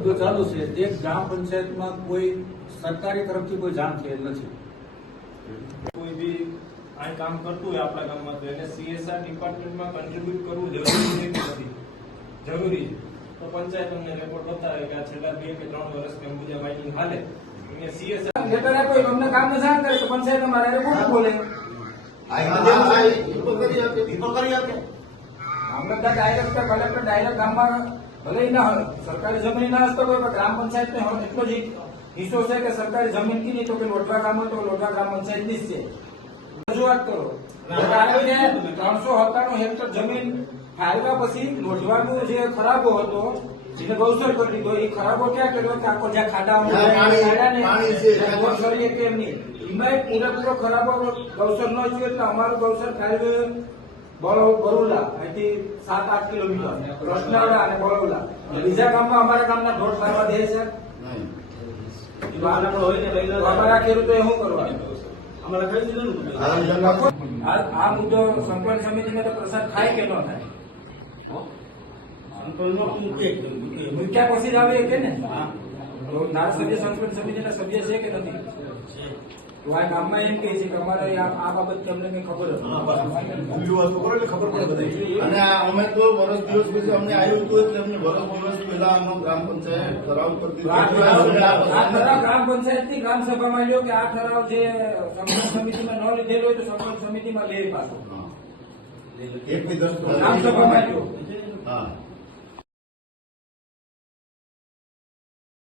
મુદ્દો ચાલુ છે. તે ગ્રામ પંચાયતમાં કોઈ સરકારી તરફથી કોઈ જાણ થયેલ નથી. કોઈ બી આ કામ કરતું હોય આપણા ગામમાં તો એને સીએસઆર ડિપાર્ટમેન્ટમાં કન્ટ્રીબ્યુટ કરવું જરૂરી છે કે નથી? જરૂરી છે. તો પંચાયત અમને રેકોર્ડ બતાવે કે આ છેલ્લા બે કે ત્રણ વર્ષ અંબુજા માઇનિંગ હાલે. સીએસઆર લેટર અમને કામ જાણ કરે તો પંચાયત અમારે ખોટું બોલે. મામલતદાર ડાયરેક્ટ કલેક્ટર ડાયરેક્ટ ગામમાં ભલે ના હોય. સરકારી જમીન ના હસ્તો હોય પણ ગ્રામ પંચાયત ને એટલો જ હિસ્સો છે કે સરકારી જમીન કીધી તો કે ગામ હોય તો લોટવા ગ્રામ પંચાયતની જ છે. રજૂઆત કરો. આવીને ત્રણસો સત્તાણું હેક્ટર જમીન ફાળવ્યા પછી લોટવાનો જે ખરાબો હતો જેને ગૌસર કરી દીધો એ ખરાબો ક્યાં કર્યો? કે આખો જ્યાં ખાડા કરીએ કેમ નહીં. એમાં પૂરેપૂરો ખરાબો ગૌસર ન જોઈએ તો અમારું ગૌસર ફાળવ્યું બરો- બરોડા અહીંથી સાત આઠ કિલોમીટર. રસનાળા અને બરોલા બીજા ગામમાં અમારા ગામના ઢોર ફાળવા દે છે? તો અમારા ખેડૂતો શું કરવાનું આ આ મુદ્દો સંકલન સમિતિને તો પ્રસાદ થાય કે ન થાય મૂક્યા પછી આવે કે ને? તો ધારાસભ્ય સંકલન સમિતિના સભ્ય છે કે નથી? ગામમાં એમ કહે છે કે અમારે આ આ બાબત અમને કઈ ખબર હતી અને અમે તો વર્ષ દિવસ પછી અમને આવ્યું હતું એટલે અમને વર્ષ દિવસ પહેલા આનો ગ્રામ પંચાયત ઠરાવ કરી આ દીધો ઠરાવ ગ્રામ સભામાં લ્યો કે આ ઠરાવ જે સંકલન સમિતિમાં ન લીધેલો હોય તો સંકલન સમિતિમાં લે પાછો. એક થી દસ ગ્રામ સભામાં લ્યો. હા.